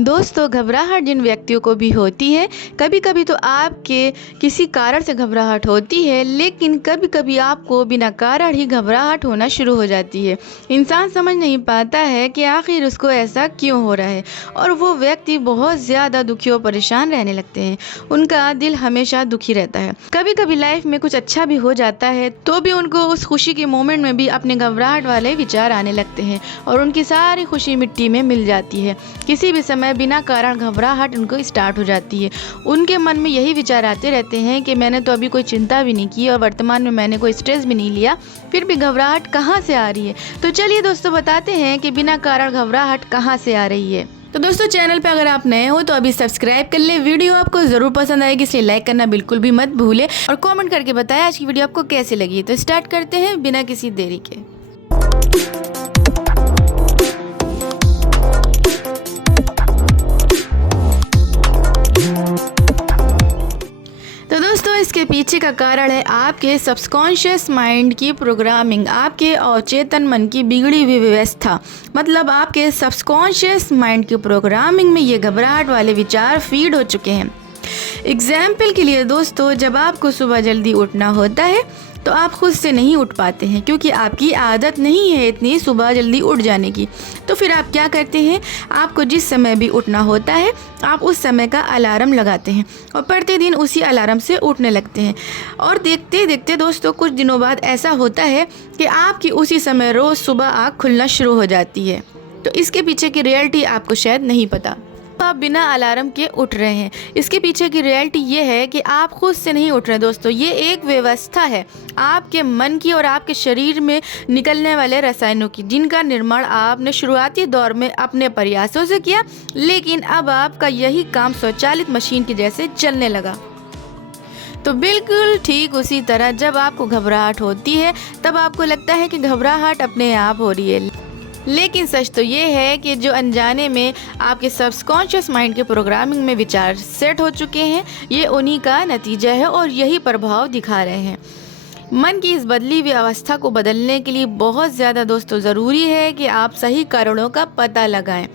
दोस्तों, घबराहट जिन व्यक्तियों को भी होती है, कभी कभी तो आपके किसी कारण से घबराहट होती है, लेकिन कभी कभी आपको बिना कारण ही घबराहट होना शुरू हो जाती है। इंसान समझ नहीं पाता है कि आखिर उसको ऐसा क्यों हो रहा है और वो व्यक्ति बहुत ज़्यादा दुखी और परेशान रहने लगते हैं। उनका दिल हमेशा दुखी रहता है। कभी कभी लाइफ में कुछ अच्छा भी हो जाता है तो भी उनको उस खुशी के मोमेंट में भी अपने घबराहट वाले विचार आने लगते हैं और उनकी सारी खुशी मिट्टी में मिल जाती है। किसी भी समय बिना कारण घबराहट उनको स्टार्ट हो जाती है। उनके मन में यही विचार आते रहते हैं कि मैंने तो अभी कोई चिंता भी नहीं की और वर्तमान में मैंने कोई स्ट्रेस भी नहीं लिया, फिर भी घबराहट कहाँ से आ रही है। तो चलिए दोस्तों, बताते हैं कि बिना कारण घबराहट कहाँ से आ रही है। तो दोस्तों, चैनल पे अगर आप नए हो तो अभी सब्सक्राइब कर ले। वीडियो आपको जरूर पसंद आएगी, इसलिए लाइक करना बिल्कुल भी मत भूले और कमेंट करके बताएं आज की वीडियो आपको कैसी लगी। तो स्टार्ट करते हैं बिना किसी देरी के। तो दोस्तों, इसके पीछे का कारण है आपके सबकॉन्शियस माइंड की प्रोग्रामिंग, आपके अवचेतन मन की बिगड़ी हुई व्यवस्था। मतलब आपके सबकॉन्शियस माइंड की प्रोग्रामिंग में ये घबराहट वाले विचार फीड हो चुके हैं। एग्जाम्पल के लिए दोस्तों, जब आपको सुबह जल्दी उठना होता है तो आप खुद से नहीं उठ पाते हैं क्योंकि आपकी आदत नहीं है इतनी सुबह जल्दी उठ जाने की। तो फिर आप क्या करते हैं, आपको जिस समय भी उठना होता है आप उस समय का अलार्म लगाते हैं और प्रतिदिन उसी अलार्म से उठने लगते हैं। और देखते देखते दोस्तों, कुछ दिनों बाद ऐसा होता है कि आपकी उसी समय रोज़ सुबह आँख खुलना शुरू हो जाती है। तो इसके पीछे की रियलिटी आपको शायद नहीं पता। आप बिना अलार्म के उठ रहे हैं, इसके पीछे की रियलिटी ये है कि आप खुद से नहीं उठ रहे दोस्तों। ये एक व्यवस्था है आपके मन की और आपके शरीर में निकलने वाले रसायनों की, जिनका निर्माण आपने शुरुआती दौर में अपने प्रयासों से किया, लेकिन अब आपका यही काम स्वचालित मशीन की जैसे चलने लगा। तो बिल्कुल ठीक उसी तरह जब आपको घबराहट होती है तब आपको लगता है कि घबराहट अपने आप हो रही है, लेकिन सच तो ये है कि जो अनजाने में आपके सबकॉन्शियस माइंड के प्रोग्रामिंग में विचार सेट हो चुके हैं, ये उन्हीं का नतीजा है और यही प्रभाव दिखा रहे हैं। मन की इस बदली हुई अवस्था को बदलने के लिए बहुत ज़्यादा दोस्तों ज़रूरी है कि आप सही कारणों का पता लगाएं।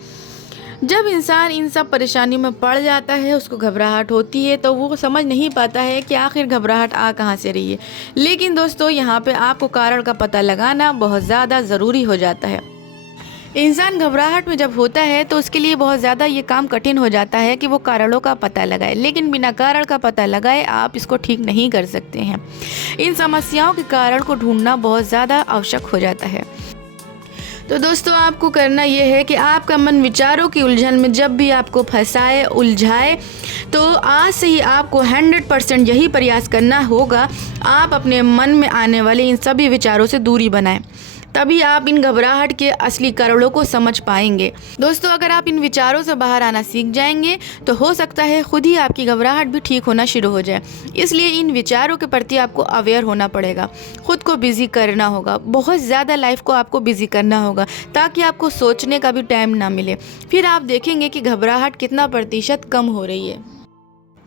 जब इंसान इन सब परेशानियों में पड़ जाता है, उसको घबराहट होती है, तो वो समझ नहीं पाता है कि आखिर घबराहट आ कहाँ से रही है। लेकिन दोस्तों, यहाँ पे आपको कारण का पता लगाना बहुत ज़्यादा ज़रूरी हो जाता है। इंसान घबराहट में जब होता है तो उसके लिए बहुत ज़्यादा ये काम कठिन हो जाता है कि वो कारणों का पता लगाए, लेकिन बिना कारण का पता लगाए आप इसको ठीक नहीं कर सकते हैं। इन समस्याओं के कारण को ढूंढना बहुत ज़्यादा आवश्यक हो जाता है। तो दोस्तों, आपको करना ये है कि आपका मन विचारों की उलझन में जब भी आपको फंसाए, उलझाए, तो आज से ही आपको 100% यही प्रयास करना होगा, आप अपने मन में आने वाले इन सभी विचारों से दूरी बनाएं। तभी आप इन घबराहट के असली कारणों को समझ पाएंगे। दोस्तों, अगर आप इन विचारों से बाहर आना सीख जाएंगे तो हो सकता है खुद ही आपकी घबराहट भी ठीक होना शुरू हो जाए। इसलिए इन विचारों के प्रति आपको अवेयर होना पड़ेगा, खुद को बिजी करना होगा, बहुत ज़्यादा लाइफ को आपको बिजी करना होगा ताकि आपको सोचने का भी टाइम ना मिले। फिर आप देखेंगे कि घबराहट कितना प्रतिशत कम हो रही है।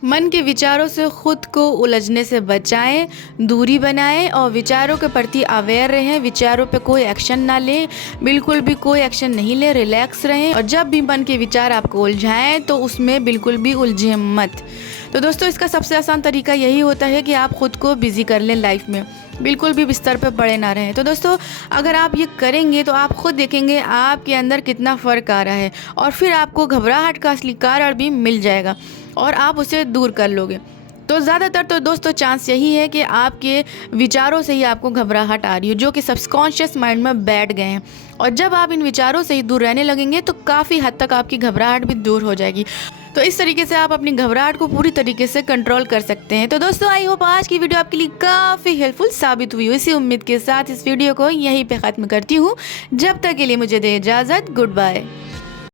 मन के विचारों से खुद को उलझने से बचाएं, दूरी बनाएं और विचारों के प्रति अवेयर रहें। विचारों पे कोई एक्शन ना लें, बिल्कुल भी कोई एक्शन नहीं लें, रिलैक्स रहें। और जब भी मन के विचार आपको उलझाएं तो उसमें बिल्कुल भी उलझे मत। तो दोस्तों, इसका सबसे आसान तरीका यही होता है कि आप खुद को बिजी कर लें लाइफ में, बिल्कुल भी बिस्तर पे पड़े ना रहें। तो दोस्तों, अगर आप ये करेंगे तो आप खुद देखेंगे आपके अंदर कितना फ़र्क आ रहा है और फिर आपको घबराहट का असली कारण भी मिल जाएगा और आप उसे दूर कर लोगे। तो ज़्यादातर तो दोस्तों चांस यही है कि आपके विचारों से ही आपको घबराहट आ रही है, जो कि सबकॉन्शियस माइंड में बैठ गए हैं। और जब आप इन विचारों से ही दूर रहने लगेंगे तो काफ़ी हद तक आपकी घबराहट भी दूर हो जाएगी। तो इस तरीके से आप अपनी घबराहट को पूरी तरीके से कंट्रोल कर सकते हैं। तो दोस्तों, आई होप आज की वीडियो आपके लिए काफ़ी हेल्पफुल साबित हुई। इसी उम्मीद के साथ इस वीडियो को यहीं पे ख़त्म करती हूँ। जब तक के लिए मुझे दे इजाज़त, गुड बाय।